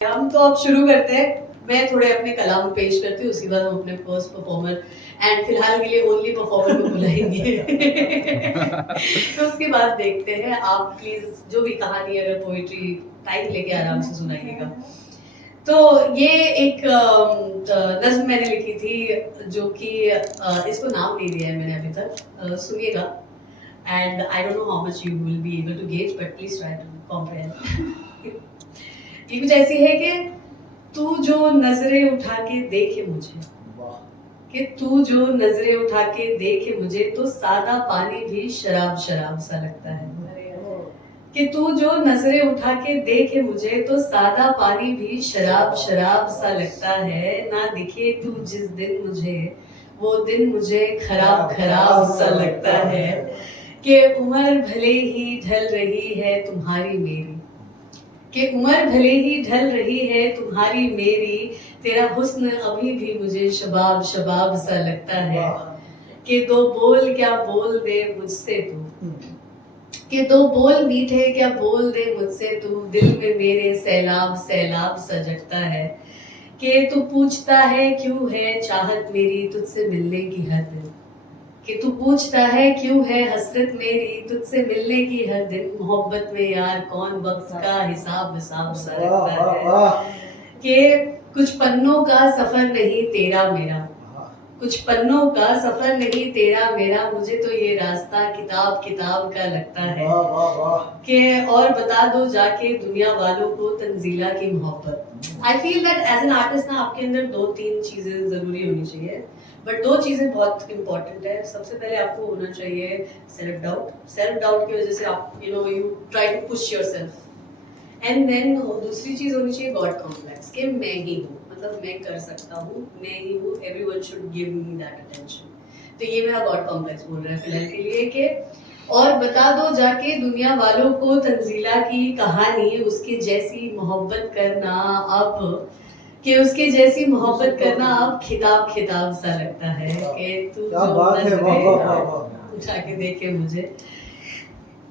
हम तो अब शुरू करते हैं। मैं थोड़े अपने कलाम पेश करती हूँ, उसके बाद हम अपने फर्स्ट परफॉर्मर एंड फिलहाल के लिए ओनली परफॉर्मर को बुलाएंगे। तो उसके बाद देखते हैं। आप प्लीज जो भी कहानी अगर पोइट्री टाइम लेके आराम से सुनाइएगा। तो ये एक नज्म मैंने लिखी थी जो कि इसको नाम नहीं दिया है मैंने अभी तक। सुनिएगा and I don't know how much you will be able to gauge but please try to comprehend. ये कुछ ऐसी है कि तू जो नजरें उठा के देखे मुझे, कि तू जो नजरें उठा के देखे मुझे तो सादा पानी भी शराब शराब सा लगता है। कि तू जो नजरें उठा के देखे मुझे तो सादा पानी भी शराब शराब सा लगता है। ना दिखे तू जिस दिन मुझे वो दिन मुझे खराब खराब सा लगता है। कि उम्र भले ही ढल रही है तुम्हारी मेरी, कि उम्र भले ही ढल रही है तुम्हारी मेरी, तेरा हुस्न अभी भी मुझे शबाब शबाब सा लगता है। कि दो बोल क्या बोल दे मुझसे तू, कि दो बोल मीठे क्या बोल दे मुझसे तू, दिल में मेरे सैलाब सैलाब सा जगता है। कि तू पूछता है क्यों है चाहत मेरी तुझसे मिलने की हर दिन, कि तू पूछता है क्यों है हसरत मेरी तुझसे मिलने की हर दिन। मोहब्बत में यार कौन वक्त का हिसाब हिसाब सा लगता है। कि कुछ पन्नों का सफर नहीं तेरा मेरा, कुछ पन्नों का सफर नहीं तेरा मेरा, मुझे तो ये रास्ता किताब किताब का लगता है। कि और बता दो जाके दुनिया वालों को तंजीला की मोहब्बत। I feel that as an artist ना आपके अंदर दो तीन चीजें जरूरी होनी चाहिए, बट दो चीजें बहुत इंपॉर्टेंट है। सबसे पहले आपको होना चाहिए सेल्फ डाउट। सेल्फ डाउट की वजह से आप you try to push yourself. And then दूसरी चीज होनी चाहिए गॉड कॉम्प्लेक्स, कि मैं ही हूँ, मतलब मैं कर सकता हूँ, मैं ही हूँ, everyone should give me that attention. तो ये मेरा गॉड कॉम्प्लेक्स बोल रहा है फिलहाल के लिए। कि और बता दो जाके दुनिया वालों को तंजीला की कहानी, उसके जैसी मोहब्बत करना अब, कि उसके जैसी मोहब्बत करना अब खिताब खिताब सा लगता है। कि तू जो नजरें उठा के देखे मुझे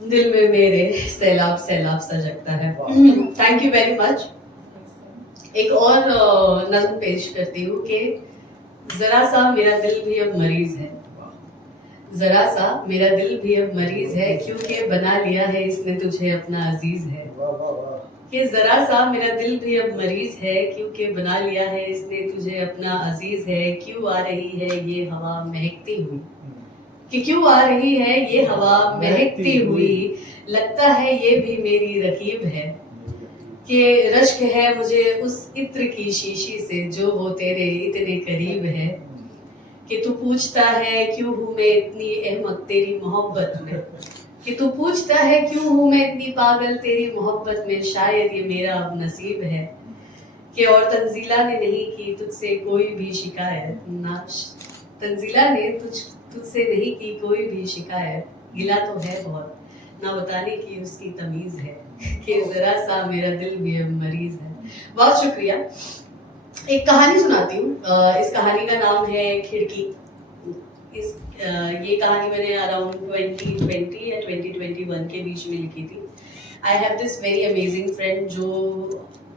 दिल में मेरे सैलाब सैलाब सा जगता है। Thank you very much. एक और नज्म पेश करती हूँ कि जरा सा मेरा दिल भी अब मरीज है, जरा सा मेरा दिल भी अब मरीज है, क्योंकि बना लिया है इसने तुझे अपना अजीज है। कि जरा सा मेरा दिल भी अब मरीज है, क्योंकि बना लिया है इसने तुझे अपना अजीज है। क्यों आ रही है ये हवा महकती हुई, कि क्यों आ रही है ये हवा महकती हुई, लगता है ये भी मेरी रकीब है। कि रश्क है मुझे उस इत्र की शीशी से जो वो तेरे इतने करीब है। कि तू पूछता है क्यों हूँ मैं इतनी अहमक तेरी मोहब्बत में, कि तू पूछता है क्यों हूँ मैं इतनी पागल तेरी मोहब्बत में, शायद ये मेरा अब नसीब है। कि और तंजीला ने नहीं की तुझसे कोई भी शिकायत, ना तंजीला ने तुझसे नहीं की कोई भी शिकायत, गिला तो है बहुत ना बताने की उसकी तमीज है। कि जरा सा मेरा दिल भी अब मरीज है। बहुत शुक्रिया। एक कहानी सुनाती हूँ। इस कहानी का नाम है खिड़की। ये कहानी मैंने अराउंड 2020 या 2021 के बीच में लिखी थी। I have this very amazing friend जो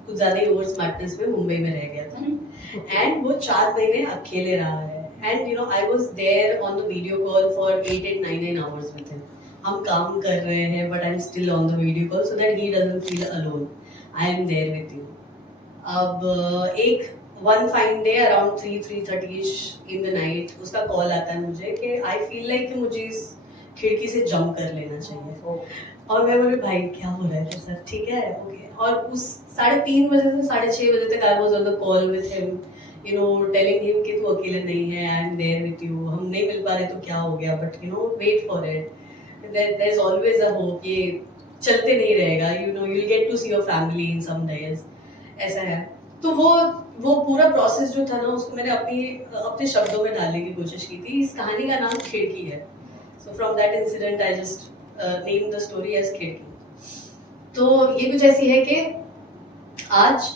कुछ ज़्यादा ही ओवर स्मार्टनेस में मुंबई में रह गया था एंड वो 4 महीने अकेले रहा है। And I was there on the video call for 8-9 hours with him. हम काम कर रहे हैं but I am still on the video call so that he doesn't feel alone. I am there with you. अब एक one fine day around 3-3:30 in the night उसका कॉल आता है मुझे कि आई फील लाइक कि मुझे इस खिड़की से जंप कर लेना चाहिए। और मैं बोले भाई क्या हो रहा है सर, ठीक है ओके। और उस 3:30 बजे से 6:30 बजे तक I was on the call with him, telling him कि तू अकेले नहीं है, I am there with you. हम नहीं मिल पा रहे तो क्या हो गया, but wait for it, there is always a hope. ये चलते नहीं रहेगा, you will get to see your family in some days, ऐसा है। तो वो पूरा प्रोसेस जो था ना उसको मैंने अपने शब्दों में डालने की कोशिश की थी। इस कहानी का नाम खिड़की है। So from that incident I just name the story as Khidki. तो ये कुछ ऐसी है कि आज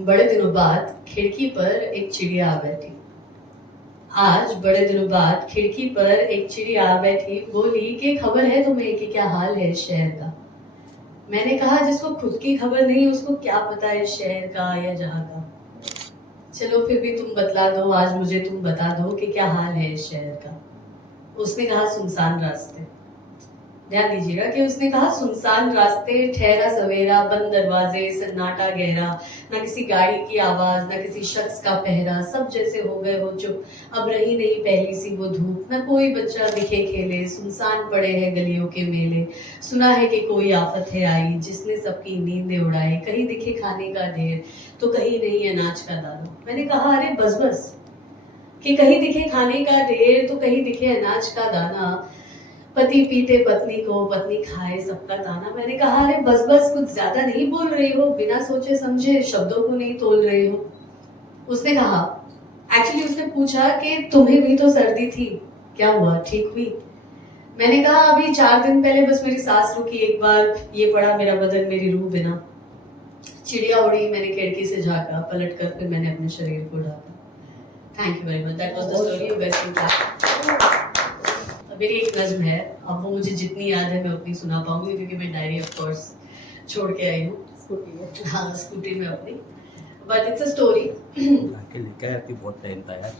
बड़े दिनों बाद खिड़की पर एक चिड़िया आ बैठी। आज बड़े दिनों बाद खिड़की पर एक चिड़िया आ बैठी, बोली कि खबर है तुम्हें कि क्या हाल है शहर का। मैंने कहा जिसको खुद की खबर नहीं उसको क्या पता है शहर का या जहाँ का। चलो फिर भी तुम बतला दो, आज मुझे तुम बता दो कि क्या हाल है इस शहर का। उसने कहा सुनसान रास्ते। ध्यान दीजिएगा कि उसने कहा सुनसान रास्ते, ठहरा सवेरा, बंद दरवाजे, सन्नाटा गहरा, ना किसी गाड़ी की आवाज, ना किसी शख्स का पहरा, सब जैसे हो गए हो चुप, अब रही नहीं पहली सी वो धूप, ना कोई बच्चा दिखे खेले, सुनसान पड़े हैं गलियों के मेले, सुना है कि कोई आफत है आई जिसने सबकी नींदें उड़ाई, कहीं दिखे खाने का ढेर तो कहीं नहीं अनाज का दाना। मैंने कहा अरे बस बस, कि कहीं दिखे खाने का ढेर तो कहीं दिखे अनाज का दाना, पति पीटे पत्नी को, पत्नी खाए सबका ताना। मैंने कहा अरे बस बस, कुछ ज्यादा नहीं बोल रही हो, बिना सोचे समझे शब्दों को नहीं तोल रही हो। उसने कहा, एक्चुअली उसने पूछा कि तुम्हें भी तो सर्दी थी, क्या हुआ, ठीक हुई? मैंने कहा अभी 4 दिन पहले बस मेरी सांस रुकी एक बार, ये पड़ा मेरा बदन मेरी रूह बिना, चिड़िया उड़ी, मैंने खिड़की से झांका, पलट कर फिर मैंने अपने शरीर को Dhaka. Thank you very much, that was the story. Best in class. मेरी एक नज्म है, अब वो मुझे जितनी याद है मैं उतनी सुना पाऊंगी, क्योंकि मैं डायरी ऑफ कोर्स छोड़ के आई हूँ हाँ स्कूटी में अपनी, बट इट्स अ स्टोरी। लेकर आती बहुत टाइम था यार।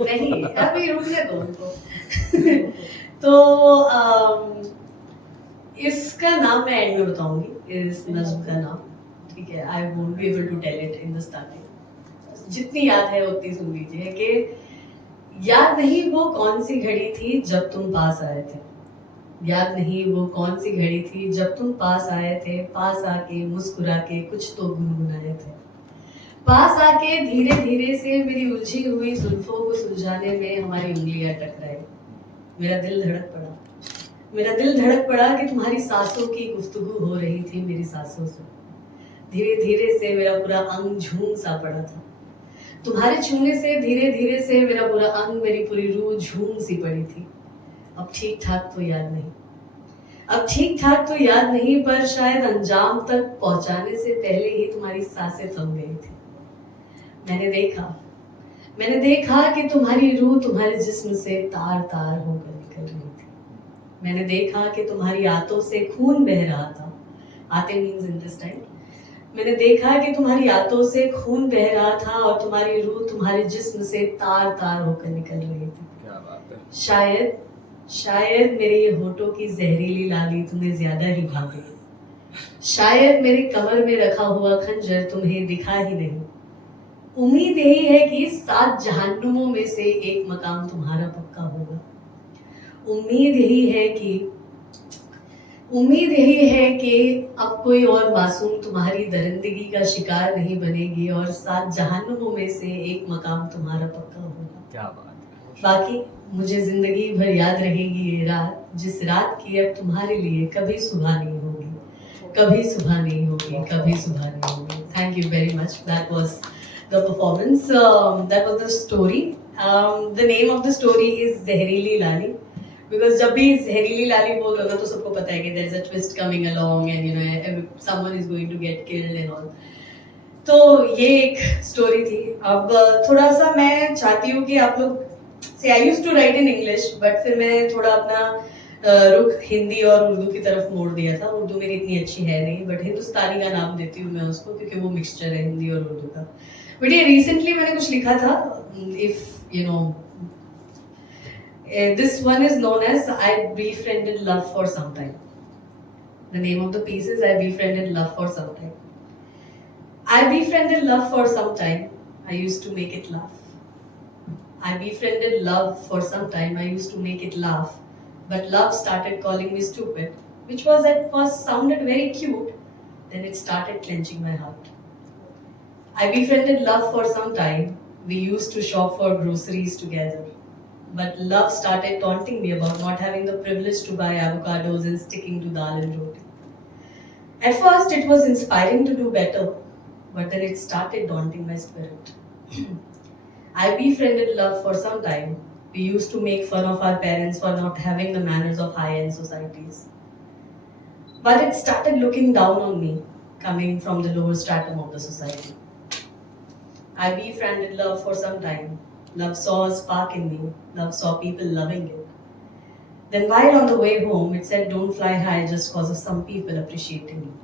नहीं अभी रुकने दो उनको तो इसका नाम मैं एंड में बताऊंगी, इस नज्म का नाम, ठीक है? I won't be able to tell it in the starting, जितनी याद है उतनी सुन लीजिए। कि याद नहीं वो कौन सी घड़ी थी जब तुम पास आए थे, याद नहीं वो कौन सी घड़ी थी जब तुम पास आए थे, पास आके मुस्कुरा के कुछ तो गुनगुनाए थे, पास आके धीरे धीरे से मेरी उलझी हुई जुल्फों को सुलझाने में हमारी उंगलियां टकराई। मेरा दिल धड़क पड़ा, मेरा दिल धड़क पड़ा कि तुम्हारी सांसों की गुफ्तगू हो रही थी मेरी सांसों से। धीरे धीरे से मेरा पूरा अंग झूम सा पड़ा था, तुम्हारे छूने से धीरे धीरे से मेरा पूरा अंग, मेरी पूरी रूह झूम सी पड़ी थी। अब ठीक ठाक तो याद नहीं, अब ठीक ठाक तो याद नहीं, पर शायद अंजाम तक पहुंचाने से पहले ही तुम्हारी सांसें थम गई थी। मैंने देखा कि तुम्हारी रूह तुम्हारे जिस्म से तार तार होकर निकल रही थी। मैंने देखा कि तुम्हारी आंतों से खून बह रहा था, आते मीन्स इंटेस्टाइन। मैंने देखा कि तुम्हारी आंतों से खून बह रहा था और तुम्हारी रूह तुम्हारे जिस्म से तार तार होकर निकल रही थी। क्या बात है। शायद मेरे ये होठों की जहरीली लाली तुम्हें ज्यादा ही भागे, शायद मेरी कमर में रखा हुआ खंजर तुम्हें दिखा ही नहीं। उम्मीद यही है कि 7 जहन्नुमों में से एक मकाम तुम्हारा पक्का होगा। उम्मीद यही है कि अब कोई और मासूम तुम्हारी दरिंदगी का शिकार नहीं बनेगी और 7 जहन्नुमों में से एक मकाम तुम्हारा पक्का होगा। क्या बात है। बाकी मुझे जिंदगी भर याद रहेगी ये रात, जिस रात की अब तुम्हारे लिए कभी सुबह नहीं होगी, कभी सुबह नहीं होगी, कभी सुबह नहीं होगी। Thank you very much, that was the performance, that was the story. The name of the story is जहरीली लाली, बिकॉज जब भी जहरीली लाली बोल रहा था तो सबको पता है कि there is a twist coming along and you know someone is going to get killed and all. तो ये एक स्टोरी थी। अब थोड़ा सा मैं चाहती हूँ कि आप लोग से, I used to write in English but फिर मैं थोड़ा अपना रुख हिंदी और उर्दू की तरफ मोड़ दिया था। उर्दू मेरी इतनी अच्छी है नहीं, बट हिंदुस्तानी का नाम देती हूँ मैं उसको, क्योंकि वो मिक्सचर है हिंदी और उर्दू का। बट ये रिसेंटली मैंने कुछ लिखा था, if you know, this one is known as I befriended love for some time. The name of the piece is I befriended love for some time. I befriended love for some time. I used to make it laugh. I befriended love for some time. I used to make it laugh. But love started calling me stupid, which was at first sounded very cute. Then it started clenching my heart. I befriended love for some time. We used to shop for groceries together. But love started taunting me about not having the privilege to buy avocados and sticking to dal and roti. At first, it was inspiring to do better, but then it started daunting my spirit. I befriended love for some time. We used to make fun of our parents for not having the manners of high-end societies. But it started looking down on me, coming from the lower stratum of the society. I befriended love for some time. Love saw a spark in me. Love saw people loving it. Then while on the way home, it said, "Don't fly high just cause of some people appreciating you."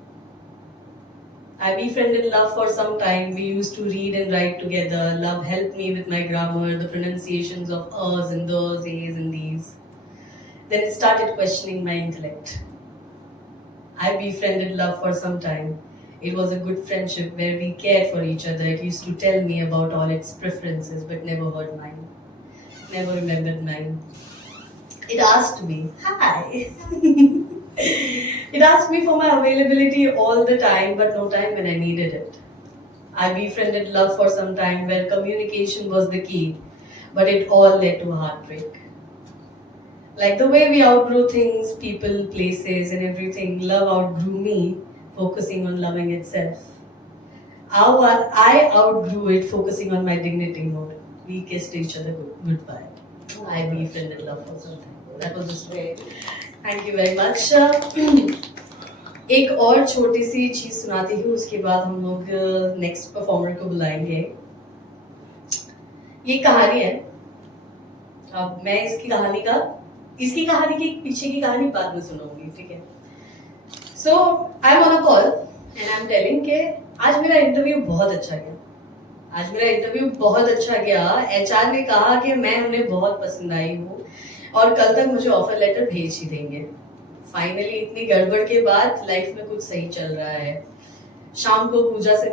I befriended Love for some time. We used to read and write together. Love helped me with my grammar, the pronunciations of us and those, a's and these. Then it started questioning my intellect. I befriended Love for some time. It was a good friendship where we cared for each other. It used to tell me about all its preferences, but never heard mine. Never remembered mine. It asked me, "Hi." It asked me for my availability all the time, but no time when I needed it. I befriended Love for some time where communication was the key, but it all led to a heartbreak. Like the way we outgrow things, people, places, and everything, Love outgrew me, focusing on loving itself. I outgrew it, focusing on my dignity more. We kissed each other goodbye. I befriended Love for some time. That was just great. Thank you very much. एक और छोटी सी चीज सुनाती हूँ, उसके बाद हम लोग नेक्स्ट परफॉर्मर को बुलाएंगे. ये कहानी है. अब मैं इसकी कहानी की पीछे की कहानी बाद में सुनाऊंगी, ठीक है? So I am on a call and I am telling कि आज मेरा इंटरव्यू बहुत अच्छा गया. एचआर ने कहा कि मैं उन्हें बहुत पसंद आई हूँ और कल तक मुझे ऑफर लेटर भेज ही देंगे. फाइनली इतनी गड़बड़ के बाद लाइफ में कुछ सही चल रहा है. शाम को पूजा से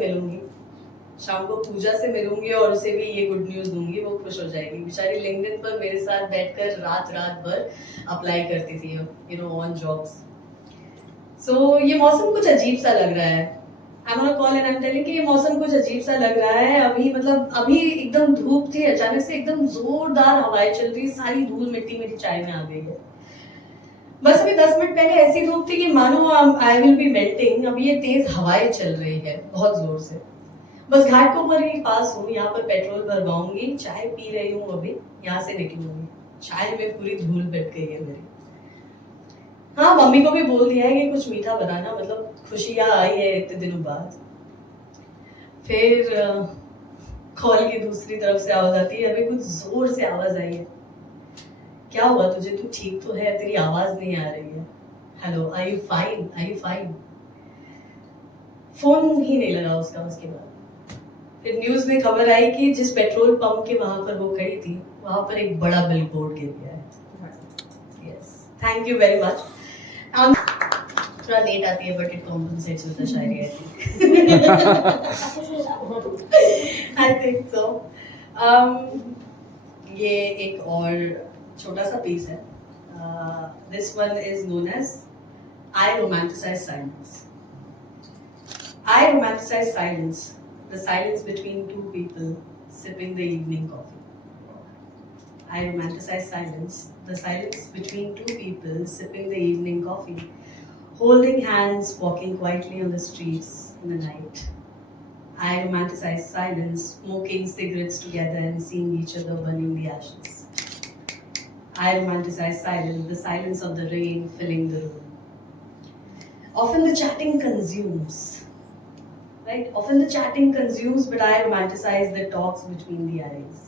मिलूंगी और उसे भी ये गुड न्यूज दूंगी. वो खुश हो जाएगी. बेचारी लिंक्डइन पर मेरे साथ बैठकर रात भर अप्लाई करती थी, यू नो, ऑन जॉब्स. सो ये मौसम कुछ अजीब सा लग रहा है. I am on a call and I am telling कि ये मौसम कुछ अजीब सा लग रहा है. अभी एकदम धूप थी, अचानक से एकदम जोरदार हवाएं चल रही, सारी धूल मिट्टी मेरी चाय में आ गई है. बस अभी 10 मिनट पहले ऐसी धूप थी कि मानो आई विल बी मेल्टिंग. अभी ये तेज हवाएं चल रही है बहुत जोर से. बस घाट को पर ही पास हूँ, यहाँ पर पेट्रोल भरवाऊंगी, चाय पी रही हूँ, अभी यहाँ से निकलूंगी. चाय में पूरी धूल बैठ गई है मेरी. हाँ, मम्मी को भी बोल दिया है कि कुछ मीठा बनाना, मतलब खुशियाँ आई है इतने दिनों बाद. फिर कॉल की दूसरी तरफ से आवाज आती है. अभी कुछ जोर से आवाज आई है. क्या हुआ तुझे? तू ठीक तो है? तेरी आवाज नहीं आ रही है. Hello, are you fine? Phone ही नहीं लगा उसके बाद. फिर न्यूज में खबर आई कि जिस पेट्रोल पंप के वहां पर वो खड़ी थी, वहां पर एक बड़ा बिलबोर्ड गिर गया है. Yes, thank you very much. थोड़ा लेट आती है but it compensates with the shayari, I think so. ये एक और छोटा सा पीस है. This one is known as I romanticise silence. I romanticize silence, the silence between two people sipping the evening coffee. I romanticize silence, the silence between two people sipping the evening coffee, holding hands, walking quietly on the streets in the night. I romanticize silence, smoking cigarettes together and seeing each other burning the ashes. I romanticize silence, the silence of the rain filling the room. Often the chatting consumes. Right? Often the chatting consumes, but I romanticize the talks between the eyes.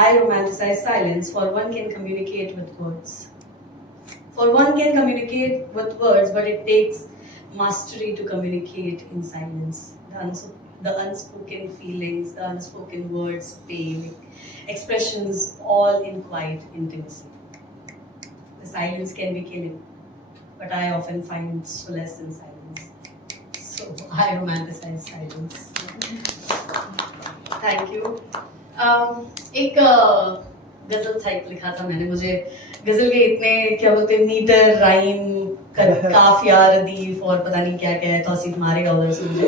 I romanticize silence, for one can communicate with words. But it takes mastery to communicate in silence. The unspoken feelings, the unspoken words, pain, expressions, all in quiet intimacy. The silence can be killing, but I often find solace in silence. So I romanticize silence. Thank you. एक गजल type लिखा था मैंने. मुझे गजल के इतने क्या बोलते हैं, मीटर, राइम, काफिया, रदीफ और पता नहीं क्या क्या है, तौसीफ मारेगा उधर से मुझे.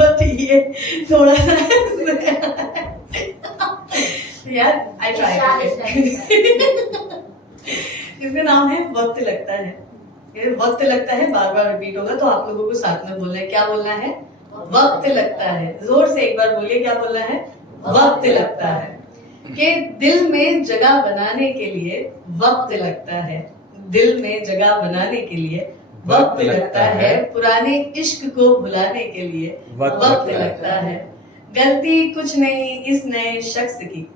बट ये थोड़ा सा यार आई ट्राई. इसका नाम है वक्त लगता है. ये वक्त लगता है बार बार रिपीट होगा, तो आप लोगों को साथ में बोलना है. क्या बोलना है? वक्त लगता है. जोर से एक बार बोलिए. क्या बोलना है? वक्त लगता है. कि दिल में जगह बनाने के लिए वक्त लगता है. दिल में जगह बनाने के लिए वक्त लगता है. पुराने इश्क को भुलाने के लिए वक्त लगता है. गलती कुछ नहीं इस नए शख्स की,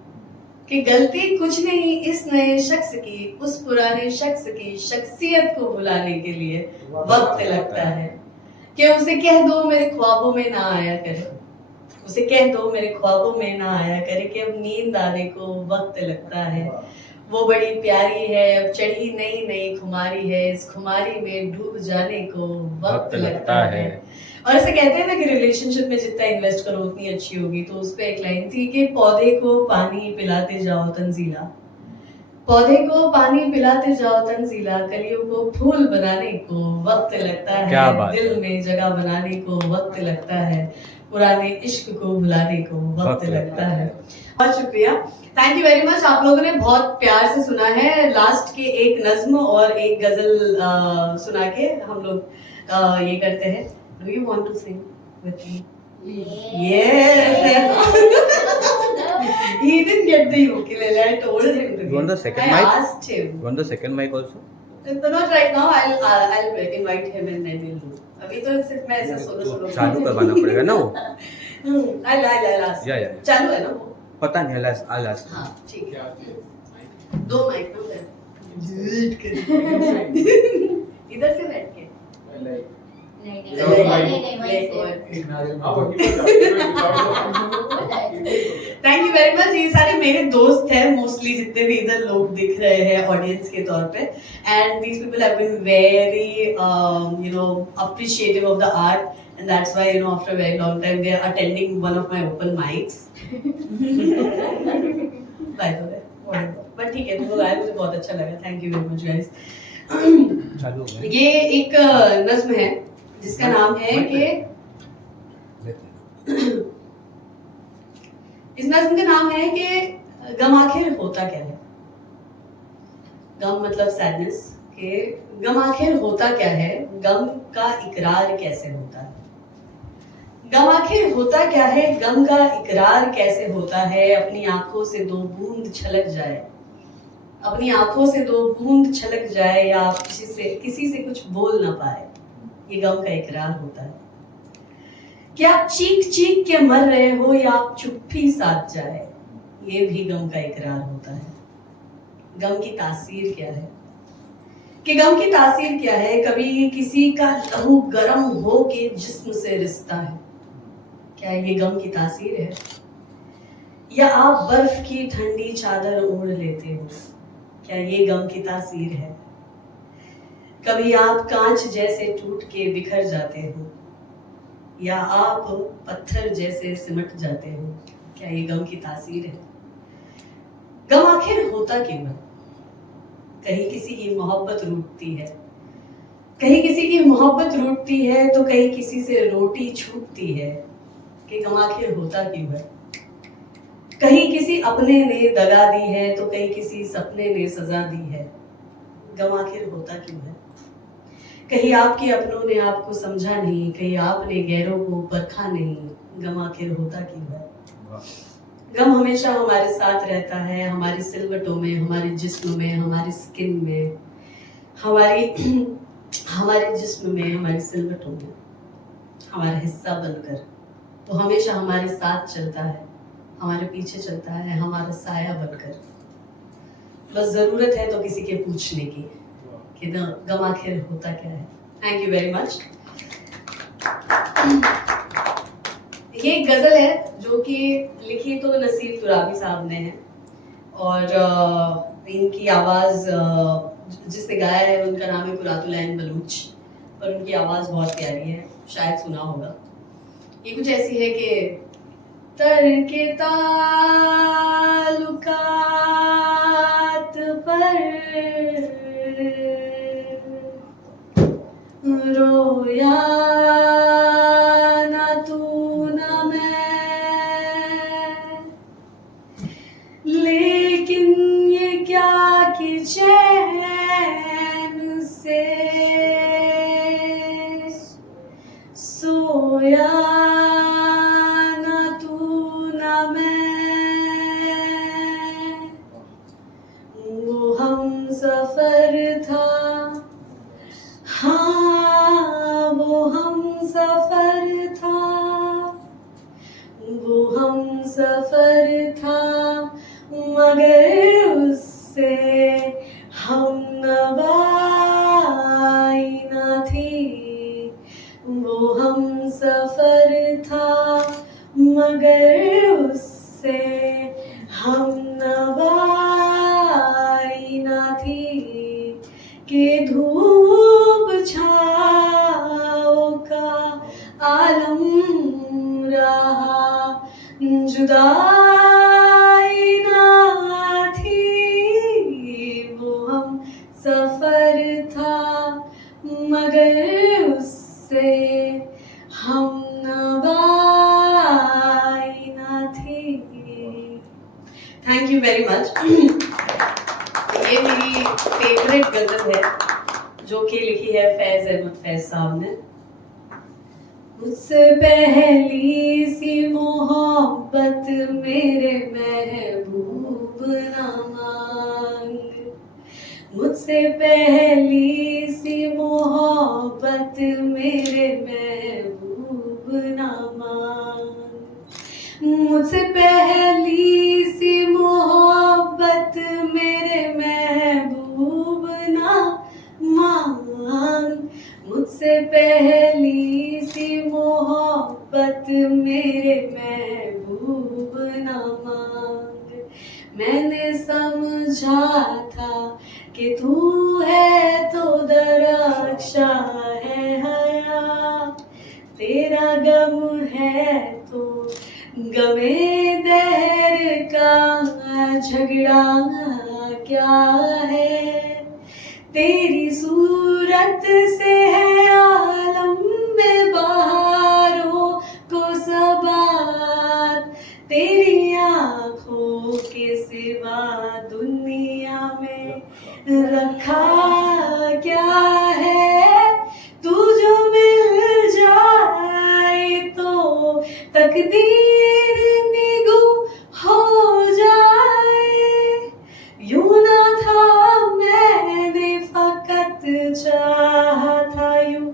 कि गलती कुछ नहीं इस नए शख्स की, उस पुराने शख्स की शख्सियत को भुलाने के लिए वक्त लगता है। कि उसे कह दो मेरे ख्वाबों में ना आया करे, उसे कह दो मेरे ख्वाबों में ना आया करे, कि अब नींद आने को वक्त लगता है। वो बड़ी प्यारी है, अब चढ़ी नई नई खुमारी है, इस खुमारी में डूब जाने को वक्त लगता है। और ऐसे कहते हैं ना कि रिलेशनशिप में जितना इन्वेस्ट करो उतनी अच्छी होगी। तो उस पे एक लाइन थी कि पौधे को पानी पिलाते जाओ तंजीला, पौधे को पानी पिलाते जाओ तंजीला, कलियों को फूल बनाने को वक्त लगता है, दिल में जगह बनाने को वक्त लगता है, पुराने इश्क को भुलाने को वक्त लगता है। बहुत शुक्रिया, थैंक यू वेरी मच। आप लोगों ने बहुत प्यार से सुना है। लास्ट के एक नज्म और एक गजल सुना के हम लोग ये करते हैं। Do you want to sing with me? Yes. He didn't get the ukulele. I told him to. You want the second I mic? asked him. You want the second mic also? Not right now. I'll invite him and then we'll do. अभी तो सिर्फ मैं ऐसा solo चालू करवाना पड़ेगा ना वो। I'll ask. या चालू है ना वो? पता नहीं, I'll ask. हाँ ठीक है। दो माइक ना इधर से बैठ के। Thank you very much. ये सारे मेरे दोस्त हैं मोस्टली, जितने भी इधर लोग दिख रहे हैं ऑडियंस के तौर पे, and these people have been very appreciative of the art, and that's why after a very long time they are attending one of my open mics. By the way, whatever. But ठीक है, तुम लोग आए, मुझे बहुत अच्छा लगा। Thank you very much guys. चालू हो गया। ये एक नज्म है जिसका नाम है कि इस नज्म का नाम है कि गम आखिर होता क्या है। गम मतलब सैडनेस, कि गम आखिर होता क्या है, गम का इकरार कैसे होता है। गम आखिर होता क्या है, गम का इकरार कैसे होता है। अपनी आंखों से दो बूंद छलक जाए, अपनी आंखों से दो बूंद छलक जाए, या आप किसी से कुछ बोल ना पाए, ये गम का इकरार होता है। क्या आप चीख चीख के मर रहे हो या आप चुप्पी साथ जाए, ये भी गम का इकरार होता है। गम की तासीर क्या है, कि गम की तासीर क्या है। कभी किसी का लहू गर्म हो के जिस्म से रिश्ता है, क्या ये गम की तासीर है। या आप बर्फ की ठंडी चादर ओढ़ लेते हो, क्या ये गम की तासीर है। कभी आप कांच जैसे टूट के बिखर जाते हो, या आप पत्थर जैसे सिमट जाते हो, क्या ये गम की तासीर है। गम आखिर होता क्यों है। कहीं किसी की मोहब्बत रूठती है, कहीं किसी की मोहब्बत रूठती है, तो कहीं किसी से रोटी छूटती है, कि गम आखिर होता क्यों है। कहीं किसी अपने ने दगा दी है, तो कहीं किसी सपने ने सजा दी है, गम आखिर होता क्यों है। कहीं आपके अपनों ने आपको समझा नहीं, कहीं आपने गैरों को परखा नहीं, गम आखिर होता क्यों है। गम हमेशा हमारे साथ रहता है, हमारी सिलवटों में, हमारे जिस्म में, हमारी स्किन में, हमारे जिस्म में, हमारी सिलवटों में, हमारा हिस्सा बनकर वो हमेशा हमारे साथ चलता है, हमारे पीछे चलता है, हमारा साया बनकर। बस जरूरत है तो किसी के पूछने की कि गम आखिर होता क्या है। Thank you very much. ये एक गजल है जो कि लिखी तो नसीर तुराबी साहब ने है, और इनकी आवाज़ जिसने गाया है उनका नाम है कुरातुल ऐन बलूच, और उनकी आवाज़ बहुत प्यारी है, शायद सुना होगा। ये कुछ ऐसी है कि तरके ताल्लुकात पर रोया ना तू ना मैं, लेकिन ये क्या कि चैन से सोया ना तू ना मैं। वो हम सफर था, हाँ वो हम सफर था, वो हम सफर था, मगर मगर उससे हम नवाई ना थी कि धूप छाओ का आलम रहा, जुदाई ना थी वो हम सफर था, मगर उससे हम नवाई ना थी। Thank you very much. ये मेरी फेवरेट गजल है जो कि लिखी है फैज अहमद फैज साहब ने। मुझसे पहली सी मोहब्बत मेरे महबूब ना मांग, मुझसे पहली सी मोहब्बत मेरे महबूब ना मांग, मुझसे पहली सी मोहब्बत मेरे महबूब ना मांग, मुझसे पहली सी मोहब्बत मेरे महबूब ना मांग। मैंने समझा था कि तू है तो दरख्शा है हया, तेरा गम है तो गमे दहर का झगड़ा क्या है, तेरी सूरत से है आलम में बहारों को सबात, तेरी आँखों के सिवा दुनिया में रखा क्या है, तू जो मिल जाए तो तकदीर निगू हो जाए, यूं ना था मैंने फकत चाहा था यूं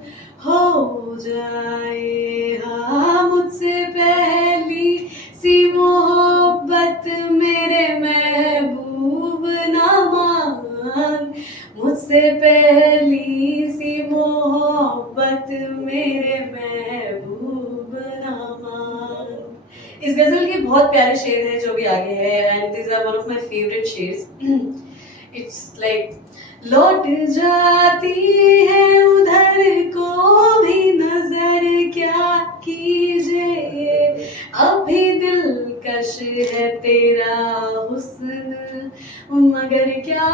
हो जाए। हाँ मुझसे पहली सी मोहब्बत मेरे महबूब ना मांग, मुझसे पहली सी मोहब्बत मेरे महबूब ना मांग। इस गजल के बहुत प्यारे शेर हैं जो भी आगे है, and these are one of my favourite shers. It's like लौट जाती है उधर को भी नजर क्या कीजिए, अभी दिलकश है तेरा हुस्न मगर क्या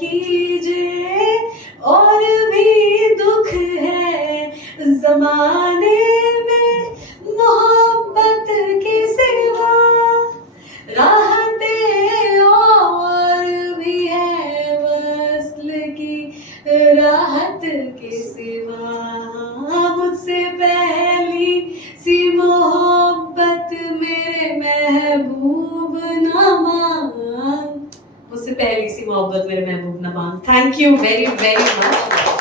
कीजिए, और भी दुख है जमाने में मोहब्बत की सिवा, राहतें और भी है वस्ल की राहत के सिवा, मुझसे पहली सी मोहब्बत मेरे महबूब ना मांग, मुझसे पहली सी मोहब्बत मेरे महबूब ना मांग। Thank you very very much.